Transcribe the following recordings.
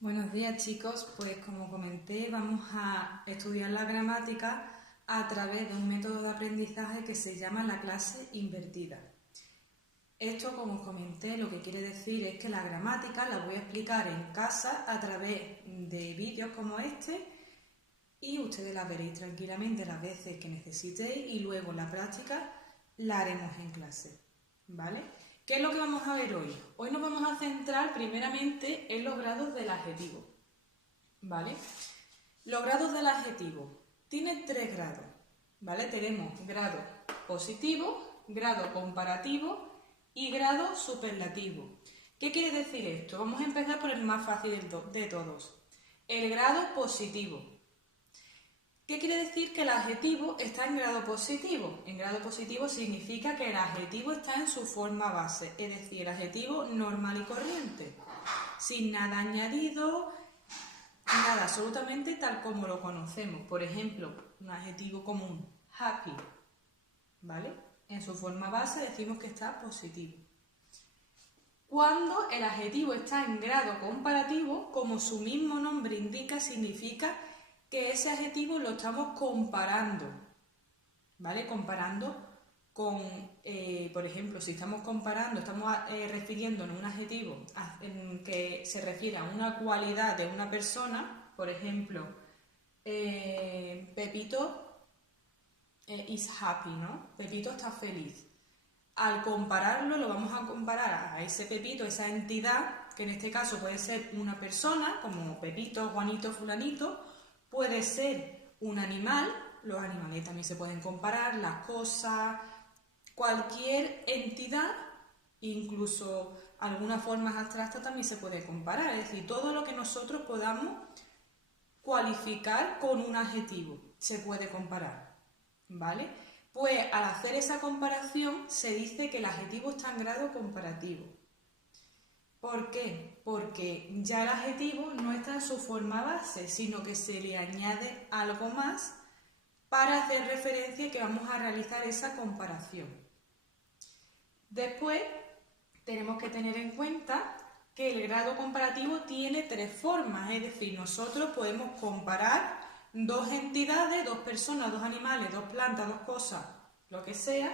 Buenos días chicos, pues como comenté vamos a estudiar la gramática a través de un método de aprendizaje que se llama la clase invertida. Esto, como os comenté, lo que quiere decir es que la gramática la voy a explicar en casa a través de vídeos como este y ustedes la veréis tranquilamente las veces que necesitéis y luego la práctica la haremos en clase, ¿vale? ¿Qué es lo que vamos a ver hoy? Hoy nos vamos a centrar primeramente en los grados del adjetivo, ¿vale? Los grados del adjetivo tienen 3 grados, ¿vale? Tenemos grado positivo, grado comparativo y grado superlativo. ¿Qué quiere decir esto? Vamos a empezar por el más fácil de todos, el grado positivo. ¿Qué quiere decir que el adjetivo está en grado positivo? En grado positivo significa que el adjetivo está en su forma base, es decir, el adjetivo normal y corriente, sin nada añadido, nada, absolutamente tal como lo conocemos. Por ejemplo, un adjetivo común, happy, ¿vale? En su forma base decimos que está positivo. Cuando el adjetivo está en grado comparativo, como su mismo nombre indica, significa que ese adjetivo lo estamos comparando, ¿vale? Comparando con, por ejemplo, si estamos comparando, estamos refiriéndonos a un adjetivo que se refiere a una cualidad de una persona, por ejemplo, Pepito is happy, ¿no? Pepito está feliz. Al compararlo, lo vamos a comparar a ese Pepito, esa entidad, que en este caso puede ser una persona, como Pepito, Juanito, Fulanito, puede ser un animal, los animales también se pueden comparar, las cosas, cualquier entidad, incluso algunas formas abstractas también se puede comparar, es decir, todo lo que nosotros podamos cualificar con un adjetivo se puede comparar, ¿vale? Pues al hacer esa comparación se dice que el adjetivo está en grado comparativo. ¿Por qué? Porque ya el adjetivo no está en su forma base, sino que se le añade algo más para hacer referencia y que vamos a realizar esa comparación. Después tenemos que tener en cuenta que el grado comparativo tiene 3 formas, es decir, nosotros podemos comparar dos entidades, dos personas, dos animales, dos plantas, dos cosas, lo que sea,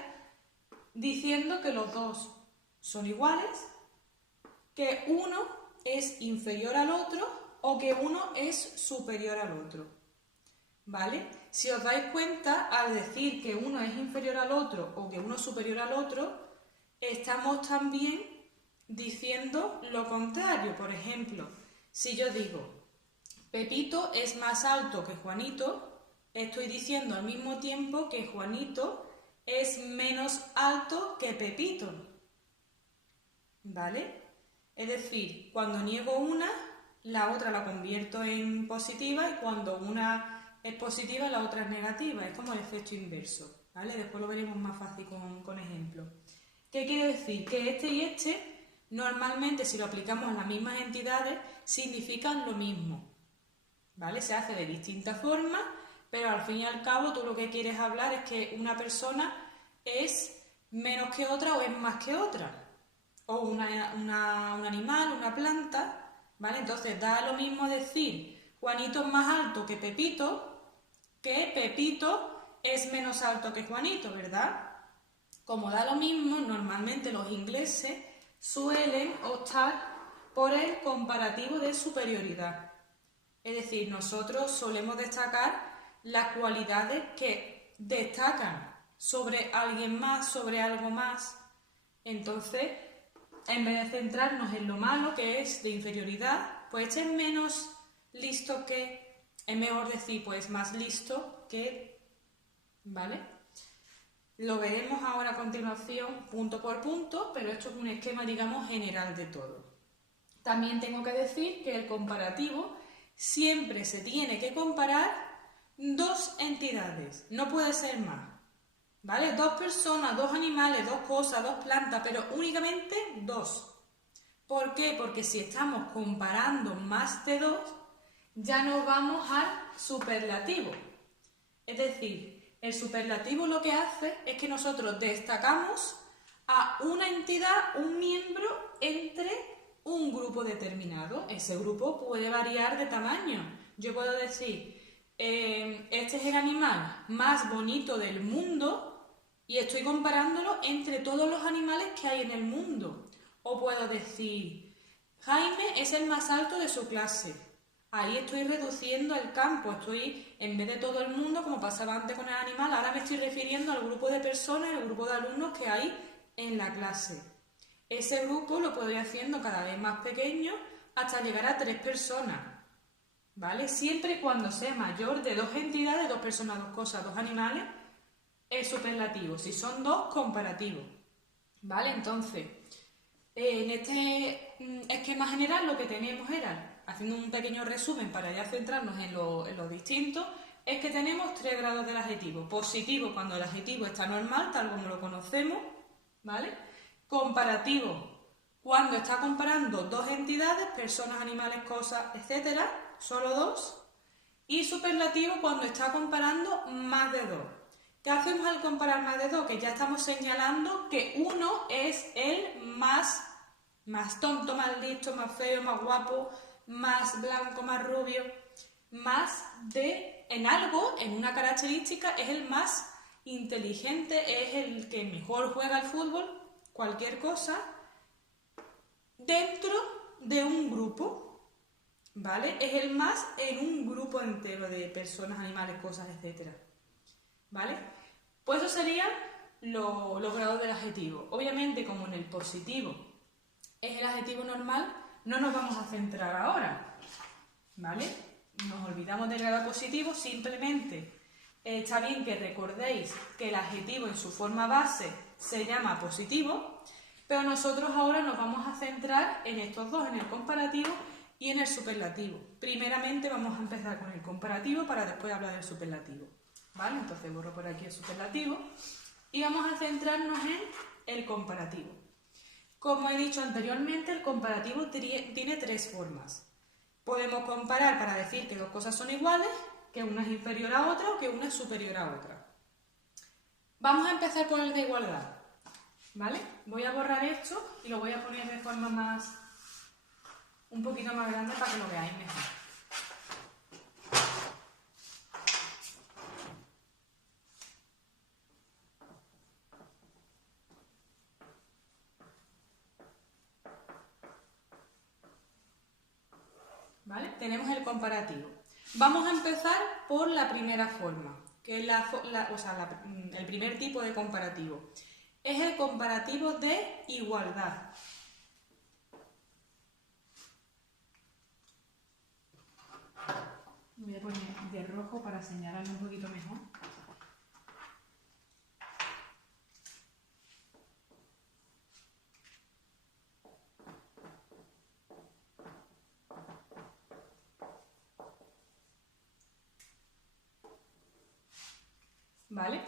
diciendo que los dos son iguales, que uno es inferior al otro o que uno es superior al otro, ¿vale? Si os dais cuenta, al decir que uno es inferior al otro o que uno es superior al otro, estamos también diciendo lo contrario. Por ejemplo, si yo digo, Pepito es más alto que Juanito, estoy diciendo al mismo tiempo que Juanito es menos alto que Pepito, ¿vale? Es decir, cuando niego una, la otra la convierto en positiva y cuando una es positiva, la otra es negativa. Es como el efecto inverso, ¿vale? Después lo veremos más fácil con ejemplos. ¿Qué quiere decir? Que este y este, normalmente si lo aplicamos a las mismas entidades, significan lo mismo, ¿vale? Se hace de distintas formas, pero al fin y al cabo tú lo que quieres hablar es que una persona es menos que otra o es más que otra. O un animal, una planta, ¿vale? Entonces da lo mismo decir Juanito es más alto que Pepito es menos alto que Juanito, ¿verdad? Como da lo mismo, normalmente los ingleses suelen optar por el comparativo de superioridad. Es decir, nosotros solemos destacar las cualidades que destacan sobre alguien más, sobre algo más. Entonces, en vez de centrarnos en lo malo, que es de inferioridad, pues este es menos listo que, es mejor decir, pues más listo que, ¿vale? Lo veremos ahora a continuación punto por punto, pero esto es un esquema, digamos, general de todo. También tengo que decir que el comparativo siempre se tiene que comparar dos entidades, no puede ser más. ¿Vale? Dos personas, dos animales, dos cosas, dos plantas, pero únicamente dos. ¿Por qué? Porque si estamos comparando más de dos, ya nos vamos al superlativo. Es decir, el superlativo lo que hace es que nosotros destacamos a una entidad, un miembro entre un grupo determinado. Ese grupo puede variar de tamaño. Yo puedo decir, este es el animal más bonito del mundo y estoy comparándolo entre todos los animales que hay en el mundo. O puedo decir, Jaime es el más alto de su clase. Ahí estoy reduciendo el campo, en vez de todo el mundo, como pasaba antes con el animal, ahora me estoy refiriendo al grupo de personas, al grupo de alumnos que hay en la clase. Ese grupo lo puedo ir haciendo cada vez más pequeño hasta llegar a 3 personas, ¿vale? Siempre y cuando sea mayor de 2 entidades, 2 personas, 2 cosas, 2 animales, es superlativo. Si son 2, comparativo, ¿vale? Entonces, en este esquema general lo que teníamos era, haciendo un pequeño resumen para ya centrarnos en lo distinto, es que tenemos 3 grados del adjetivo. Positivo cuando el adjetivo está normal, tal como lo conocemos, ¿vale? Comparativo cuando está comparando 2 entidades, personas, animales, cosas, etcétera, solo 2. Y superlativo cuando está comparando más de 2. ¿Qué hacemos al comparar más de 2? Que ya estamos señalando que uno es el más tonto, más listo, más feo, más guapo, más blanco, más rubio, en algo, en una característica, es el más inteligente, es el que mejor juega al fútbol, cualquier cosa, dentro de un grupo, ¿vale? Es el más en un grupo entero de personas, animales, cosas, etc. ¿Vale? Pues eso serían los grados del adjetivo. Obviamente, como en el positivo es el adjetivo normal, no nos vamos a centrar ahora, ¿vale? Nos olvidamos del grado positivo, simplemente está bien que recordéis que el adjetivo en su forma base se llama positivo, pero nosotros ahora nos vamos a centrar en estos dos, en el comparativo y en el superlativo. Primeramente vamos a empezar con el comparativo para después hablar del superlativo, ¿vale? Entonces borro por aquí el superlativo y vamos a centrarnos en el comparativo. Como he dicho anteriormente, el comparativo tiene 3 formas. Podemos comparar para decir que 2 cosas son iguales, que una es inferior a otra o que una es superior a otra. Vamos a empezar por el de igualdad, ¿vale? Voy a borrar esto y lo voy a poner de forma un poquito más grande para que lo veáis mejor. ¿Vale? Tenemos el comparativo. Vamos a empezar por la primera forma, que es el primer tipo de comparativo. Es el comparativo de igualdad. Voy a poner de rojo para señalarlo un poquito mejor. ¿Vale?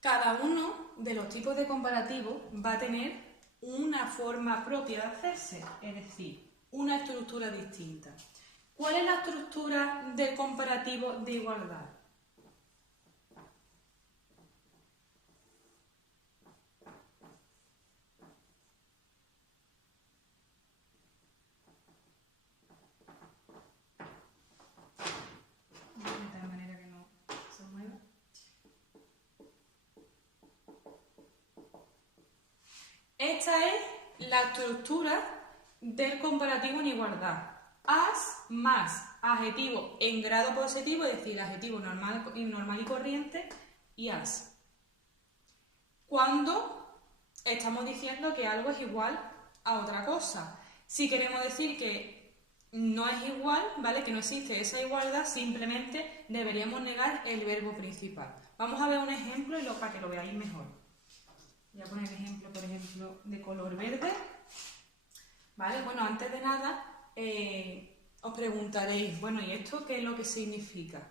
Cada uno de los tipos de comparativos va a tener una forma propia de hacerse, es decir, una estructura distinta. ¿Cuál es la estructura del comparativo de igualdad? De manera que no se mueva. Esta es la estructura del comparativo en igualdad. As más adjetivo en grado positivo, es decir, adjetivo normal y corriente, y as. Cuando estamos diciendo que algo es igual a otra cosa. Si queremos decir que no es igual, ¿vale? Que no existe esa igualdad, simplemente deberíamos negar el verbo principal. Vamos a ver un ejemplo para que lo veáis mejor. Voy a poner el ejemplo, por ejemplo, de color verde. ¿Vale? Bueno, antes de nada, os preguntaréis, bueno, ¿y esto qué es lo que significa?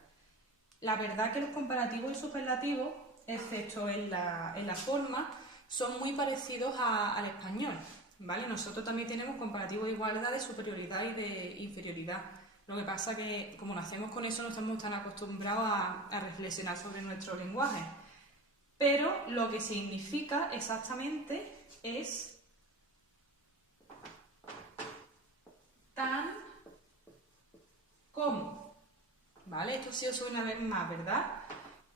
La verdad que los comparativos y superlativos, excepto en la forma, son muy parecidos al español, ¿vale? Nosotros también tenemos comparativos de igualdad, de superioridad y de inferioridad. Lo que pasa que, como nacemos con eso, no estamos tan acostumbrados a reflexionar sobre nuestro lenguaje. Pero lo que significa exactamente es ¿vale? Esto sí os suena a ver más, ¿verdad?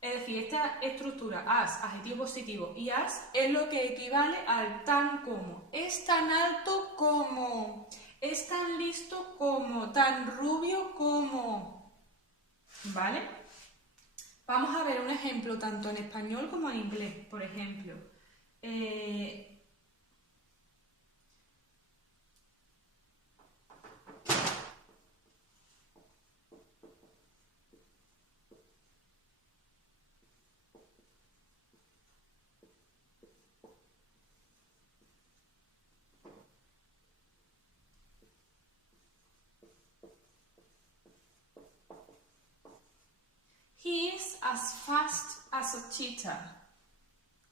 Es decir, esta estructura as, adjetivo positivo y as, es lo que equivale al tan como. Es tan alto como, es tan listo como, tan rubio como, ¿vale? Vamos a ver un ejemplo tanto en español como en inglés, por ejemplo. He is as fast as a cheetah.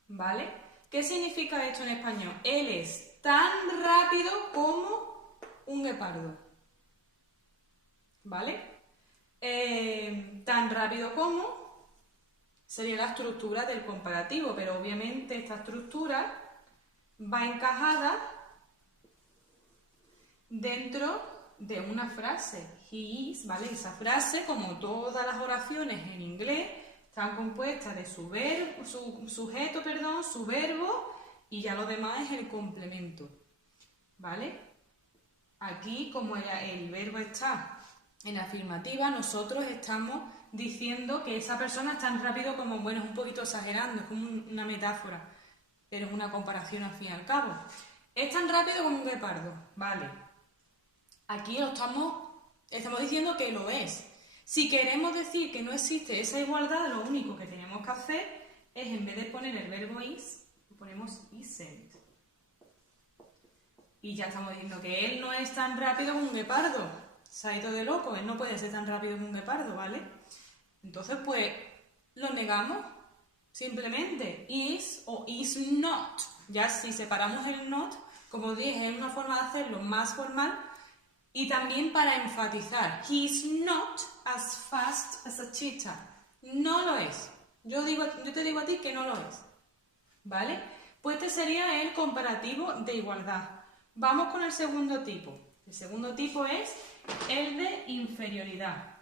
¿Vale? ¿Qué significa esto en español? Él es tan rápido como un guepardo. ¿Vale? Tan rápido como sería la estructura del comparativo, pero obviamente esta estructura va encajada dentro de una frase. He is, ¿vale? Esa frase, como todas las oraciones en inglés, están compuestas de su sujeto, su verbo, y ya lo demás es el complemento, ¿vale? Aquí, como el verbo está en afirmativa, nosotros estamos diciendo que esa persona es tan rápido como, bueno, es un poquito exagerando, es como una metáfora, pero es una comparación al fin y al cabo. Es tan rápido como un guepardo, ¿vale? Aquí estamos diciendo que lo es. Si queremos decir que no existe esa igualdad, lo único que tenemos que hacer es, en vez de poner el verbo is, ponemos isn't. Y ya estamos diciendo que él no es tan rápido como un guepardo. Se ha ido de loco, él no puede ser tan rápido como un guepardo, ¿vale? Entonces, pues, lo negamos. Simplemente, is o is not. Ya si separamos el not, como dije, es una forma de hacerlo más formal. Y también para enfatizar, he is not as fast as a cheetah. No lo es. Yo te digo a ti que no lo es. ¿Vale? Pues este sería el comparativo de igualdad. Vamos con el segundo tipo. El segundo tipo es el de inferioridad.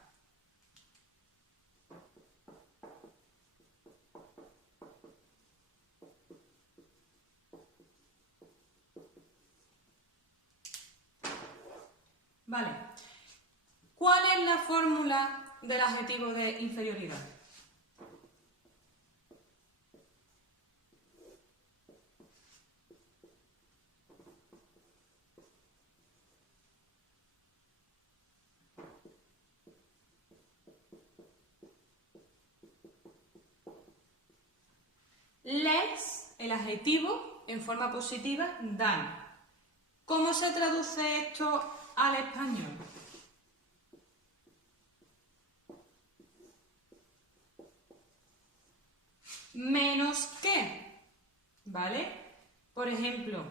Vale. ¿Cuál es la fórmula del adjetivo de inferioridad? Less, el adjetivo, en forma positiva, than. ¿Cómo se traduce esto al español? Menos que, ¿vale? Por ejemplo,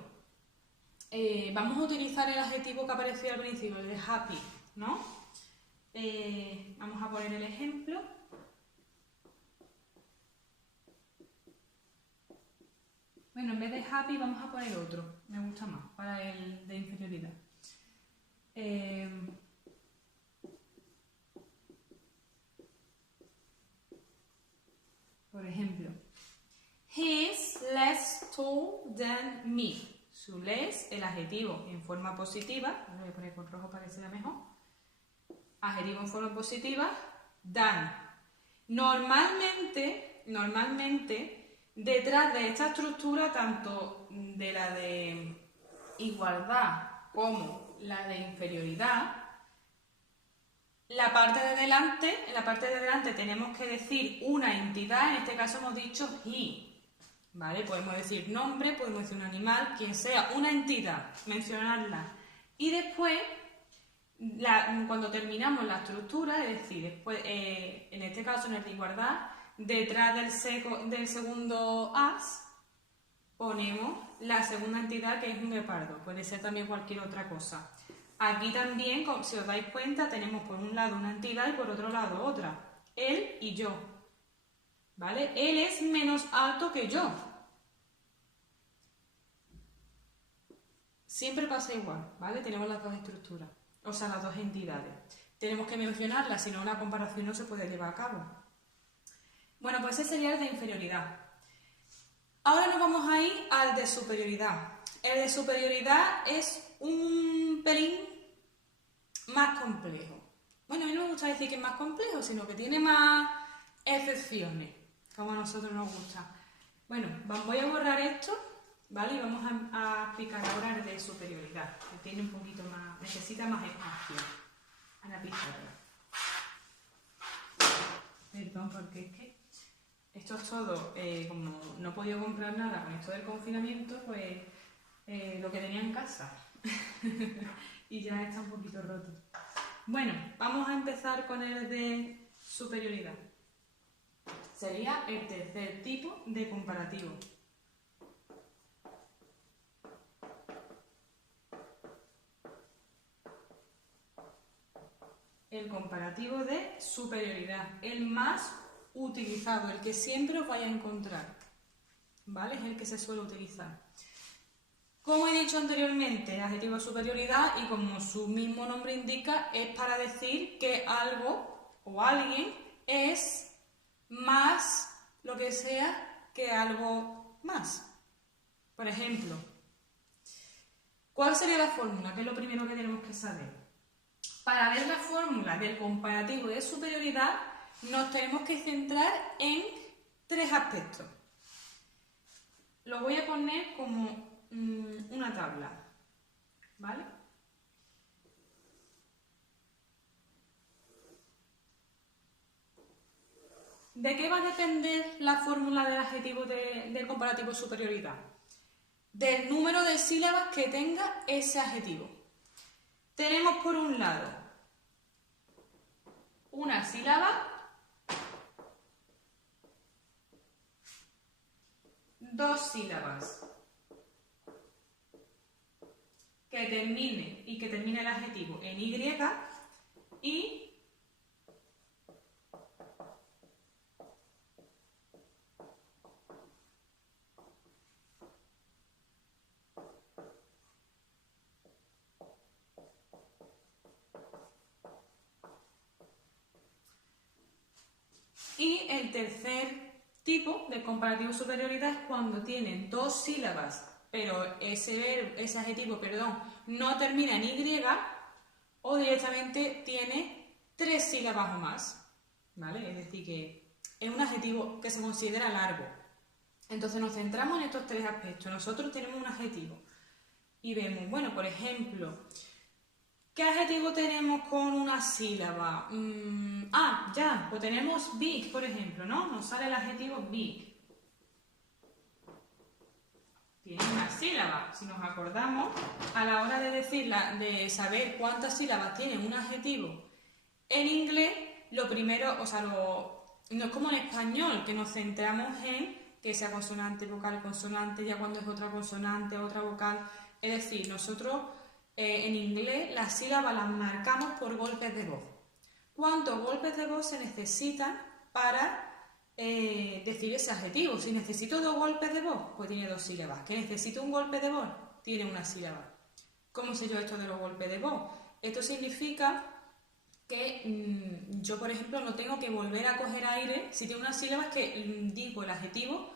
vamos a utilizar el adjetivo que aparecía al principio, el de happy, ¿no? Vamos a poner el ejemplo. Bueno, en vez de happy vamos a poner otro, me gusta más, para el de inferioridad. Por ejemplo, he is less tall than me. Su less, el adjetivo en forma positiva, lo voy a poner con rojo para que sea mejor. Adjetivo en forma positiva, than. Normalmente, detrás de esta estructura, tanto de la de igualdad como la de inferioridad, en la parte de delante tenemos que decir una entidad, en este caso hemos dicho he, ¿vale? Podemos decir nombre, podemos decir un animal, quien sea, una entidad, mencionarla. Y después, cuando terminamos la estructura, es decir, después, en este caso en el de igualdad, detrás del segundo as, ponemos la segunda entidad, que es un guepardo, puede ser también cualquier otra cosa. Aquí también, si os dais cuenta, tenemos por un lado una entidad y por otro lado otra. Él y yo. ¿Vale? Él es menos alto que yo. Siempre pasa igual, ¿vale? Tenemos las dos estructuras, o sea, las dos entidades. tenemos que mencionarla, si no la comparación no se puede llevar a cabo. Bueno, pues ese sería el de inferioridad. Ahora nos vamos a ir al de superioridad. El de superioridad es un pelín más complejo. Bueno, a mí no me gusta decir que es más complejo, sino que tiene más excepciones, como a nosotros nos gusta. Bueno, voy a borrar esto, ¿vale? Y vamos a explicar ahora el de superioridad, que tiene un poquito más, necesita más espacio a la pizarra. Perdón, porque es que esto es todo, como no he podido comprar nada con esto del confinamiento, pues lo que tenía en casa. Y ya está un poquito roto. Bueno, vamos a empezar con el de superioridad. Sería el tercer tipo de comparativo. El comparativo de superioridad, el más utilizado, el que siempre os vais a encontrar, ¿vale? Es el que se suele utilizar. Como he dicho anteriormente, el adjetivo de superioridad, y como su mismo nombre indica, es para decir que algo o alguien es más lo que sea que algo más. Por ejemplo, ¿cuál sería la fórmula? ¿Qué es lo primero que tenemos que saber? Para ver la fórmula del comparativo de superioridad, nos tenemos que centrar en tres aspectos. Lo voy a poner como una tabla, ¿vale? ¿De qué va a depender la fórmula del adjetivo del comparativo de superioridad? Del número de sílabas que tenga ese adjetivo. Tenemos por un lado una sílaba, dos sílabas, que termine el adjetivo en Y y el tercer tipo de comparativo de superioridad es cuando tienen dos sílabas, pero ese adjetivo, no termina en Y, o directamente tiene tres sílabas o más, ¿vale? Es decir, que es un adjetivo que se considera largo. Entonces nos centramos en estos tres aspectos. Nosotros tenemos un adjetivo y vemos, bueno, por ejemplo, ¿qué adjetivo tenemos con una sílaba? Pues tenemos big, por ejemplo, ¿no? Nos sale el adjetivo big. Tiene una sílaba. Si nos acordamos, a la hora de saber cuántas sílabas tiene un adjetivo en inglés, lo primero, no es como en español, que nos centramos en que sea consonante, vocal, consonante, ya cuando es otra consonante, otra vocal. Es decir, nosotros en inglés las sílabas las marcamos por golpes de voz. ¿Cuántos golpes de voz se necesitan para decir ese adjetivo? Si necesito dos golpes de voz, pues tiene dos sílabas. ¿Que necesito un golpe de voz? Tiene una sílaba. ¿Cómo sé yo esto de los golpes de voz? Esto significa que yo, por ejemplo, no tengo que volver a coger aire. Si tengo una sílaba es que digo el adjetivo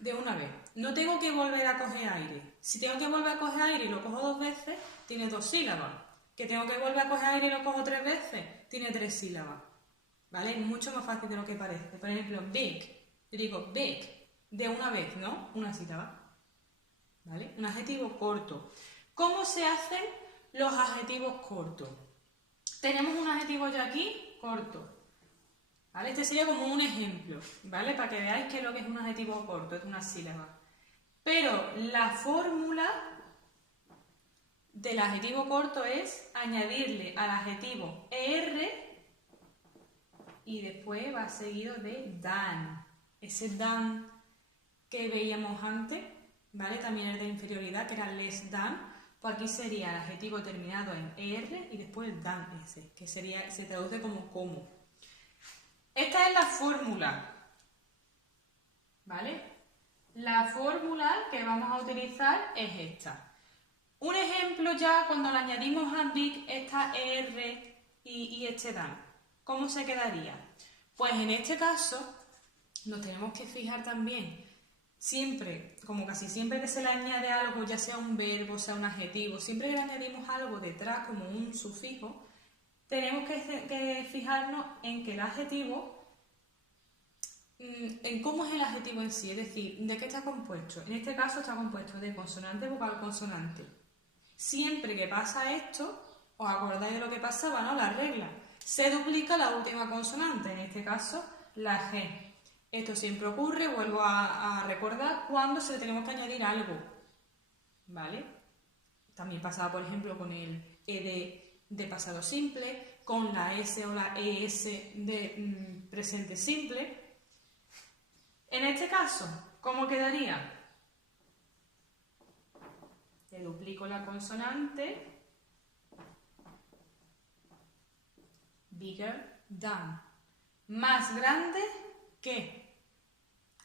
de una vez. No tengo que volver a coger aire. Si tengo que volver a coger aire y lo cojo dos veces, tiene dos sílabas. Que tengo que volver a coger aire y lo cojo tres veces, tiene tres sílabas. ¿Vale? Es mucho más fácil de lo que parece. Por ejemplo, big. Yo digo big de una vez, ¿no? Una sílaba. ¿Vale? Un adjetivo corto. ¿Cómo se hacen los adjetivos cortos? Tenemos un adjetivo ya aquí, corto. ¿Vale? Este sería como un ejemplo, ¿vale? Para que veáis que lo que es un adjetivo corto, es una sílaba. Pero la fórmula del adjetivo corto es añadirle al adjetivo ER y después va seguido de than. Ese than que veíamos antes, ¿vale? También el de inferioridad, que era less than, pues aquí sería el adjetivo terminado en ER y después el than ese, que se traduce como. Esta es la fórmula, ¿vale? La fórmula que vamos a utilizar es esta. Un ejemplo ya cuando le añadimos a big esta ER y este dan. ¿Cómo se quedaría? Pues en este caso nos tenemos que fijar también, siempre, como casi siempre que se le añade algo, ya sea un verbo, sea un adjetivo, siempre que le añadimos algo detrás como un sufijo, tenemos que fijarnos en que el adjetivo, en cómo es el adjetivo en sí, es decir, de qué está compuesto. En este caso está compuesto de consonante, vocal, consonante. Siempre que pasa esto, os acordáis de lo que pasaba, ¿no? La regla. Se duplica la última consonante, en este caso la G. Esto siempre ocurre, vuelvo a recordar, cuando se le tenemos que añadir algo, ¿vale? También pasaba, por ejemplo, con el ED de pasado simple, con la S o la ES de presente simple. En este caso, ¿cómo quedaría? Le duplico la consonante, bigger than, más grande que.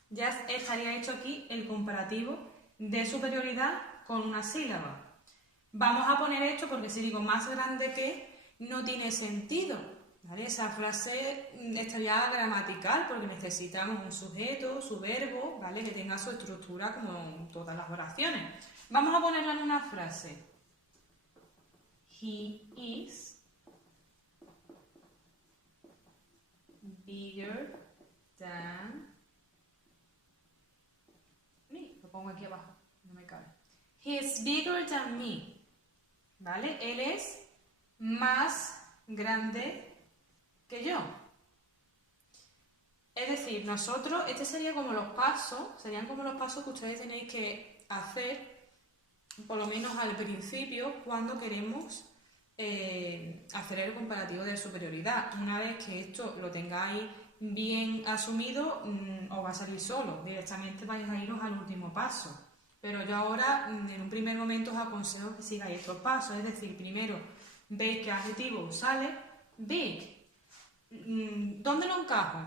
Ya estaría hecho aquí el comparativo de superioridad con una sílaba. Vamos a poner esto porque si digo más grande que, no tiene sentido, ¿vale? Esa frase estaría gramatical porque necesitamos un sujeto, su verbo, ¿vale? Que tenga su estructura como todas las oraciones. Vamos a ponerla en una frase. He is bigger than me. Lo pongo aquí abajo, no me cabe. He is bigger than me. ¿Vale? Él es más grande que yo. Es decir, nosotros, serían como los pasos que ustedes tenéis que hacer, por lo menos al principio, cuando queremos hacer el comparativo de superioridad. Una vez que esto lo tengáis bien asumido, os va a salir solo, directamente vais a iros al último paso. Pero yo ahora, en un primer momento, os aconsejo que sigáis estos pasos, es decir, primero veis qué adjetivo sale, big. ¿Dónde lo encajo?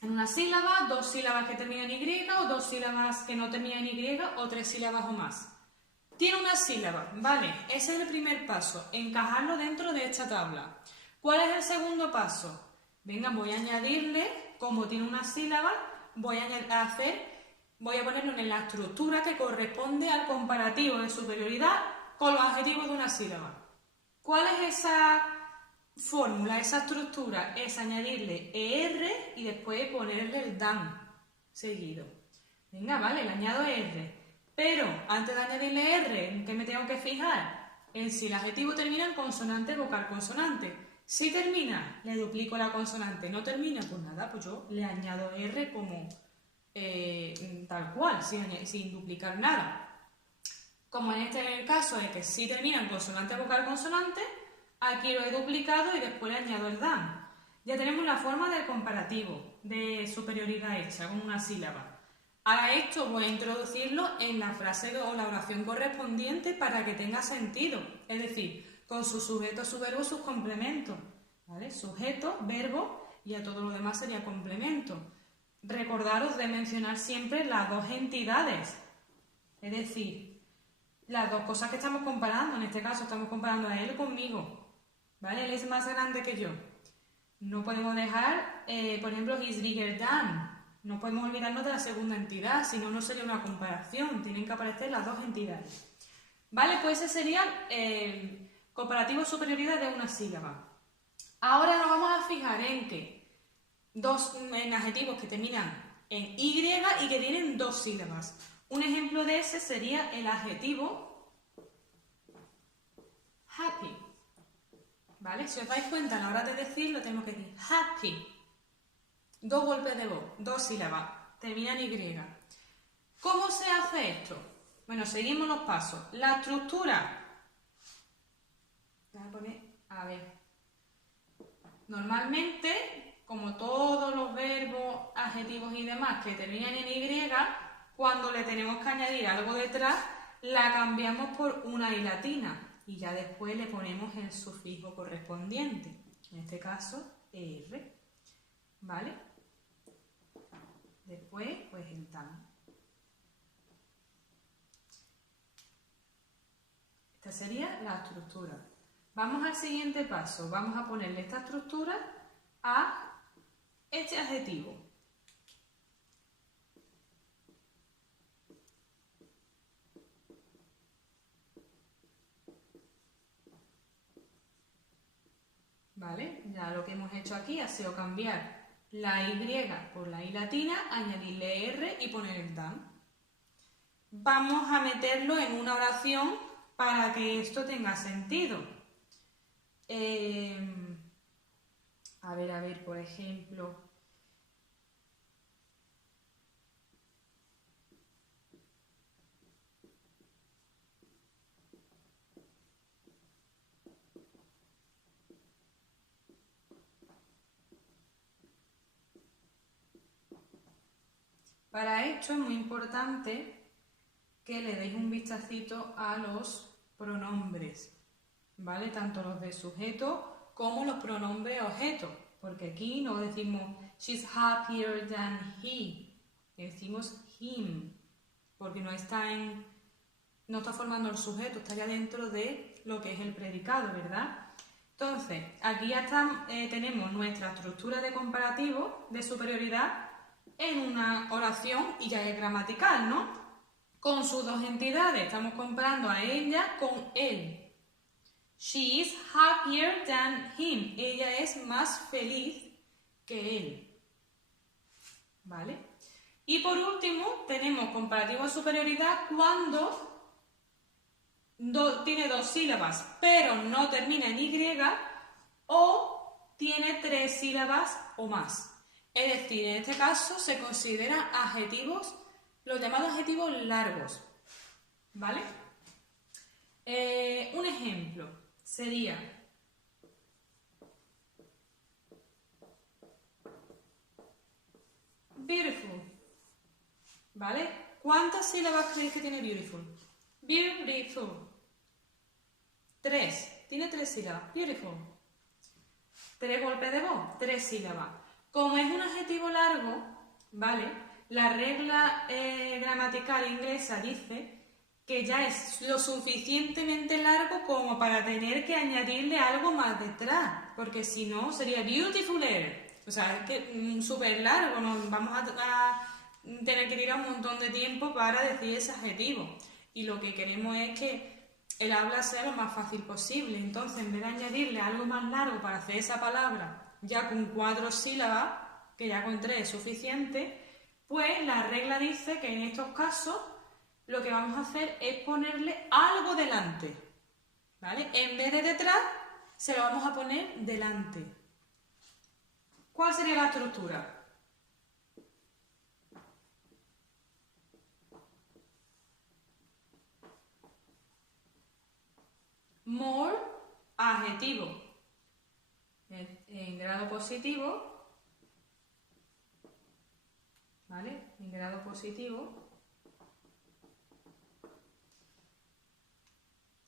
¿En una sílaba, dos sílabas que terminan en Y, o dos sílabas que no terminan en Y, o tres sílabas o más? Tiene una sílaba, vale, ese es el primer paso, encajarlo dentro de esta tabla. ¿Cuál es el segundo paso? Venga, voy a añadirle, como tiene una sílaba, voy a ponerlo en la estructura que corresponde al comparativo de superioridad con los adjetivos de una sílaba. ¿Cuál es esa fórmula, esa estructura? Es añadirle ER y después ponerle el DAN seguido. Venga, vale, le añado ER. Pero antes de añadirle R, ¿en qué me tengo que fijar? En si el adjetivo termina en consonante, vocal, consonante. Si termina, le duplico la consonante. No termina, pues nada, pues yo le añado R como tal cual, sin duplicar nada. Como en este caso de que sí termina en consonante, vocal, consonante, aquí lo he duplicado y después le añado el DAN. Ya tenemos la forma del comparativo, de superioridad hecha con una sílaba. Ahora esto voy a introducirlo en la frase o la oración correspondiente para que tenga sentido, es decir, con su sujeto, su verbo, sus complementos, ¿vale? Sujeto, verbo y a todo lo demás sería complemento. Recordaros de mencionar siempre las dos entidades, es decir, las dos cosas que estamos comparando. En este caso estamos comparando a él conmigo, ¿vale? Él es más grande que yo. No podemos dejar, por ejemplo, he's bigger than. No podemos olvidarnos de la segunda entidad, si no, no sería una comparación. Tienen que aparecer las dos entidades. Vale, pues ese sería el comparativo de superioridad de una sílaba. Ahora nos vamos a fijar en que en adjetivos que terminan en Y y que tienen dos sílabas. Un ejemplo de ese sería el adjetivo happy. ¿Vale? Si os dais cuenta, a la hora de decirlo tenemos que decir happy. Dos golpes de voz, dos sílabas, termina en Y. ¿Cómo se hace esto? Bueno, seguimos los pasos. La estructura. Voy a poner, a ver. Normalmente, como todos los verbos, adjetivos y demás que terminan en Y, cuando le tenemos que añadir algo detrás, la cambiamos por una I latina y ya después le ponemos el sufijo correspondiente. En este caso, ER. ¿Vale? Después, pues el TAN. Esta sería la estructura. Vamos al siguiente paso. Vamos a ponerle esta estructura a este adjetivo. ¿Vale? Ya lo que hemos hecho aquí ha sido cambiar la Y por la I latina, añadirle R y poner el than. Vamos a meterlo en una oración para que esto tenga sentido. A ver, por ejemplo. Para esto es muy importante que le deis un vistacito a los pronombres, ¿vale? Tanto los de sujeto como los pronombres objeto, porque aquí no decimos she's happier than he, decimos him, porque no está formando el sujeto, está ya dentro de lo que es el predicado, ¿verdad? Entonces, aquí ya tenemos nuestra estructura de comparativo de superioridad en una oración y ya es gramatical, ¿no? Con sus dos entidades, estamos comparando a ella con él. She is happier than him. Ella es más feliz que él. ¿Vale? Y por último, tenemos comparativo de superioridad cuando tiene dos sílabas, pero no termina en Y, o tiene tres sílabas o más. Es decir, en este caso se consideran adjetivos, los llamados adjetivos largos, ¿vale? Un ejemplo sería beautiful, ¿vale? ¿Cuántas sílabas creéis que tiene beautiful? Beautiful. 3. Tiene 3 sílabas. Beautiful. 3 golpes de voz, 3 sílabas. Como es un adjetivo largo, ¿vale? La regla gramatical inglesa dice que ya es lo suficientemente largo como para tener que añadirle algo más detrás, porque si no sería beautifuler. O sea, es que súper largo, nos vamos a tener que tirar un montón de tiempo para decir ese adjetivo. Y lo que queremos es que el habla sea lo más fácil posible. Entonces, en vez de añadirle algo más largo para hacer esa palabra ya con 4 sílabas, que ya con 3 es suficiente, pues la regla dice que en estos casos lo que vamos a hacer es ponerle algo delante, ¿vale? En vez de detrás, se lo vamos a poner delante. ¿Cuál sería la estructura? More, adjetivo en grado positivo, ¿vale? En grado positivo.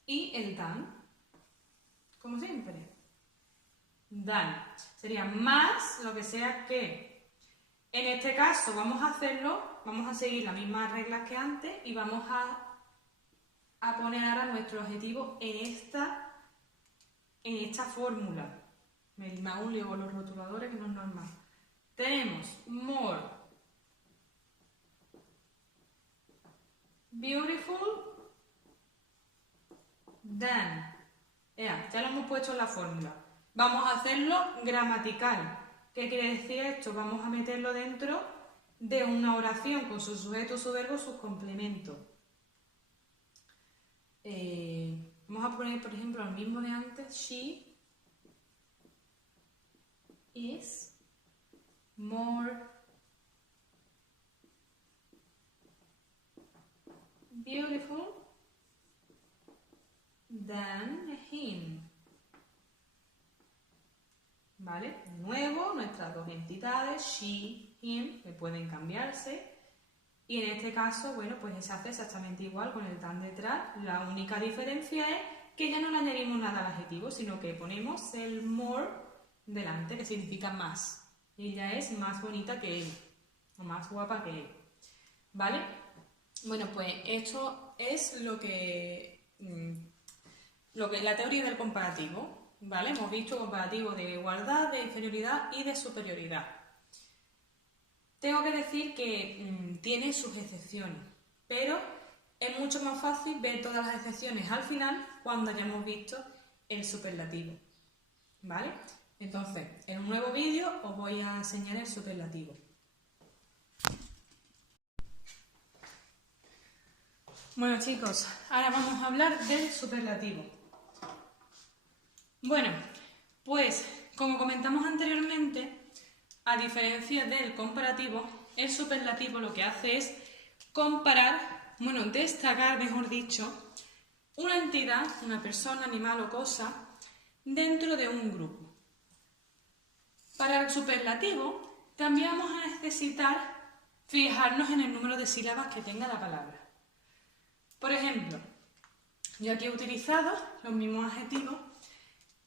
Y el than, como siempre. Than sería más lo que sea que. En este caso vamos a seguir las mismas reglas que antes y vamos a poner ahora nuestro adjetivo en esta fórmula. Me hago un lío con los rotuladores que no es normal. Tenemos more beautiful than. Ya lo hemos puesto en la fórmula. Vamos a hacerlo gramatical. ¿Qué quiere decir esto? Vamos a meterlo dentro de una oración con su sujeto, su verbo, sus complementos. Vamos a poner, por ejemplo, el mismo de antes. She is more beautiful than him. ¿Vale? De nuevo, nuestras dos entidades, she, him, que pueden cambiarse. Y en este caso, bueno, pues se hace exactamente igual con el than detrás. La única diferencia es que ya no le añadimos nada al adjetivo, sino que ponemos el more delante, que significa más. Ella es más bonita que él, o más guapa que él. ¿Vale? Bueno, pues esto es lo que lo que es la teoría del comparativo, ¿vale? Hemos visto comparativo de igualdad, de inferioridad y de superioridad. Tengo que decir que tiene sus excepciones, pero es mucho más fácil ver todas las excepciones al final cuando hayamos visto el superlativo, ¿vale? Entonces, en un nuevo vídeo os voy a enseñar el superlativo. Bueno chicos, ahora vamos a hablar del superlativo. Bueno, pues como comentamos anteriormente, a diferencia del comparativo, el superlativo lo que hace es comparar, destacar, mejor dicho, una entidad, una persona, animal o cosa, dentro de un grupo. Para el superlativo, también vamos a necesitar fijarnos en el número de sílabas que tenga la palabra. Por ejemplo, yo aquí he utilizado los mismos adjetivos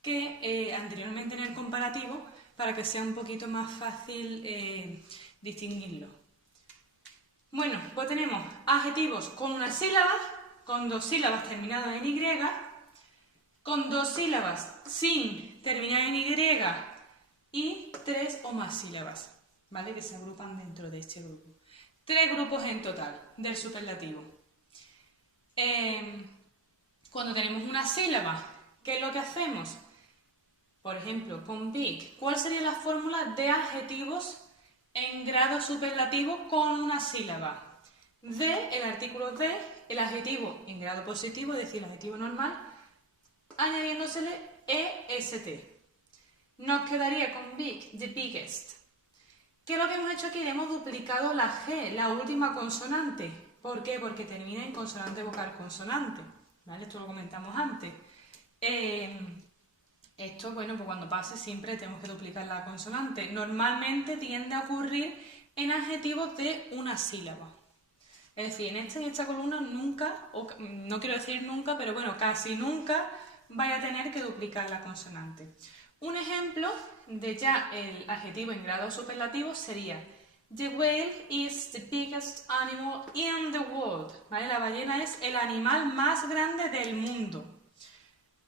que anteriormente en el comparativo para que sea un poquito más fácil distinguirlo. Bueno, pues tenemos adjetivos con una sílaba, con dos sílabas terminadas en Y, con dos sílabas sin terminar en Y y tres o más sílabas, ¿vale? Que se agrupan dentro de este grupo. Tres grupos en total del superlativo. Cuando tenemos una sílaba, ¿qué es lo que hacemos? Por ejemplo, con big, ¿cuál sería la fórmula de adjetivos en grado superlativo con una sílaba? De, el artículo de, el adjetivo en grado positivo, es decir, el adjetivo normal, añadiéndosele est. Nos quedaría con big, the biggest. ¿Qué es lo que hemos hecho aquí? Le hemos duplicado la G, la última consonante. ¿Por qué? Porque termina en consonante vocal consonante, ¿vale? Esto lo comentamos antes. Esto, pues cuando pase siempre tenemos que duplicar la consonante. Normalmente tiende a ocurrir en adjetivos de una sílaba. Es decir, en esta y esta columna nunca, o no quiero decir nunca, pero casi nunca vaya a tener que duplicar la consonante. Un ejemplo de ya el adjetivo en grado superlativo sería The whale is the biggest animal in the world. ¿Vale? La ballena es el animal más grande del mundo.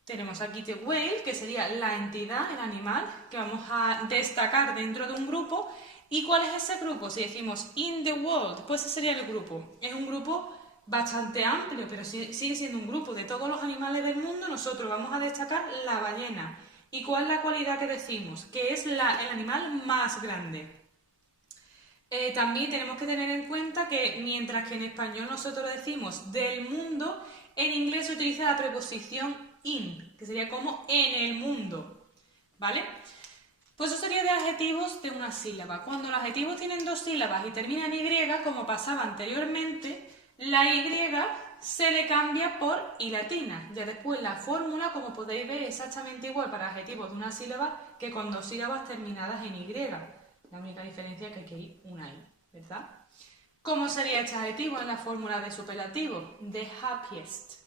Tenemos aquí the whale, que sería la entidad, el animal, que vamos a destacar dentro de un grupo. ¿Y cuál es ese grupo? Si decimos in the world, pues ese sería el grupo. Es un grupo bastante amplio, pero sigue siendo un grupo de todos los animales del mundo. Nosotros vamos a destacar la ballena. ¿Y cuál es la cualidad que decimos? Que es el animal más grande. También tenemos que tener en cuenta que mientras que en español nosotros decimos del mundo, en inglés se utiliza la preposición in, que sería como en el mundo, ¿vale? Pues eso sería de adjetivos de una sílaba. Cuando los adjetivos tienen dos sílabas y terminan en Y, como pasaba anteriormente, la Y se le cambia por I latina. Ya después la fórmula, como podéis ver, es exactamente igual para adjetivos de una sílaba que con dos sílabas terminadas en Y. La única diferencia es que aquí hay una I, ¿verdad? ¿Cómo sería este adjetivo en la fórmula de superlativo? The happiest,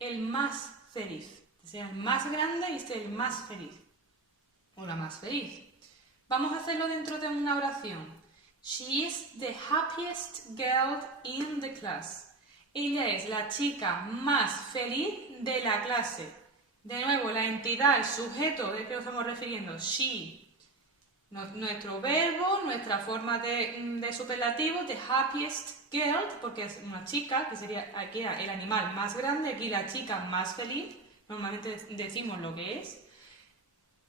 el más feliz. O sea, el más grande y el más feliz. O la más feliz. Vamos a hacerlo dentro de una oración. She is the happiest girl in the class. Ella es la chica más feliz de la clase. De nuevo, la entidad, el sujeto de que nos estamos refiriendo, she. Nuestro verbo, nuestra forma de superlativo, the happiest girl, porque es una chica, que sería aquí el animal más grande, aquí la chica más feliz, normalmente decimos lo que es.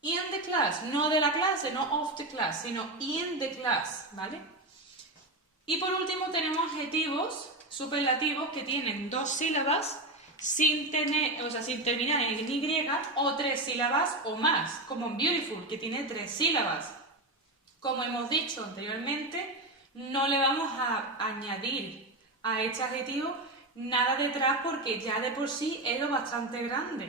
In the class, no de la clase, no of the class, sino in the class, ¿vale? Y por último tenemos adjetivos superlativos que tienen dos sílabas sin terminar en Y o tres sílabas o más, como beautiful, que tiene tres sílabas. Como hemos dicho anteriormente, no le vamos a añadir a este adjetivo nada detrás porque ya de por sí es lo bastante grande.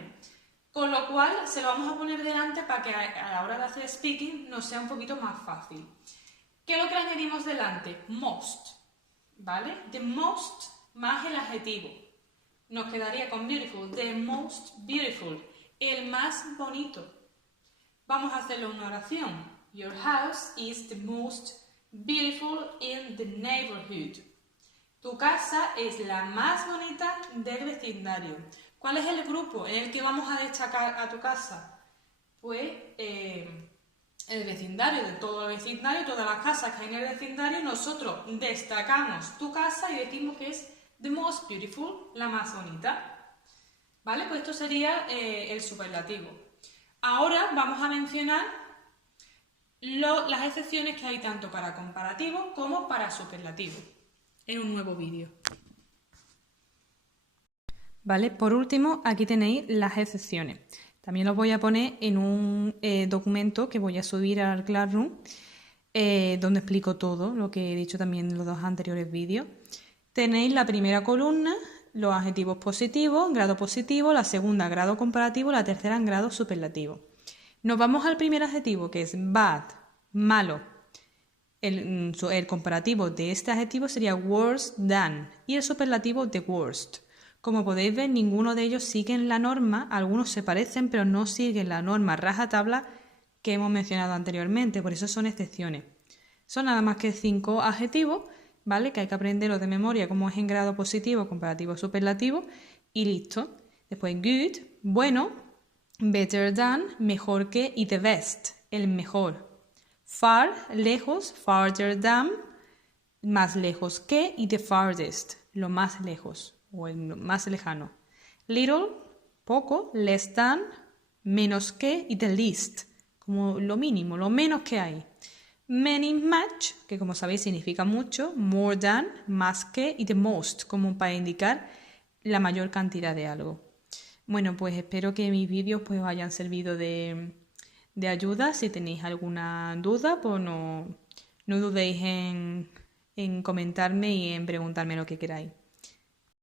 Con lo cual se lo vamos a poner delante para que a la hora de hacer speaking nos sea un poquito más fácil. ¿Qué es lo que le añadimos delante? Most, ¿vale? The most más el adjetivo. Nos quedaría con beautiful, the most beautiful, el más bonito. Vamos a hacerlo en una oración. Your house is the most beautiful in the neighborhood. Tu casa es la más bonita del vecindario. ¿Cuál es el grupo en el que vamos a destacar a tu casa? Pues el vecindario, de todo el vecindario, todas las casas que hay en el vecindario, nosotros destacamos tu casa y decimos que es the most beautiful, la más bonita. ¿Vale? Pues esto sería el superlativo. Ahora vamos a mencionar las excepciones que hay tanto para comparativo como para superlativo en un nuevo vídeo. Vale, por último, aquí tenéis las excepciones. También los voy a poner en un documento que voy a subir al Classroom, donde explico todo lo que he dicho también en los dos anteriores vídeos. Tenéis la primera columna, los adjetivos positivos, grado positivo, la segunda, grado comparativo, la tercera, en grado superlativo. Nos vamos al primer adjetivo, que es bad, malo. El comparativo de este adjetivo sería worse than y el superlativo the worst. Como podéis ver, ninguno de ellos siguen la norma, algunos se parecen, pero no siguen la norma rajatabla que hemos mencionado anteriormente, por eso son excepciones. Son nada más que 5 adjetivos, ¿vale? Que hay que aprenderlos de memoria, como es en grado positivo, comparativo, superlativo, y listo. Después good, bueno, better than, mejor que, y the best, el mejor. Far, lejos, farther than, más lejos que, y the farthest, lo más lejos o el más lejano. Little, poco, less than, menos que, y the least, como lo mínimo, lo menos que hay. Many, much, que como sabéis significa mucho, more than, más que, y the most, como para indicar la mayor cantidad de algo. Bueno, pues espero que mis vídeos pues, os hayan servido de ayuda. Si tenéis alguna duda, pues no dudéis en comentarme y en preguntarme lo que queráis.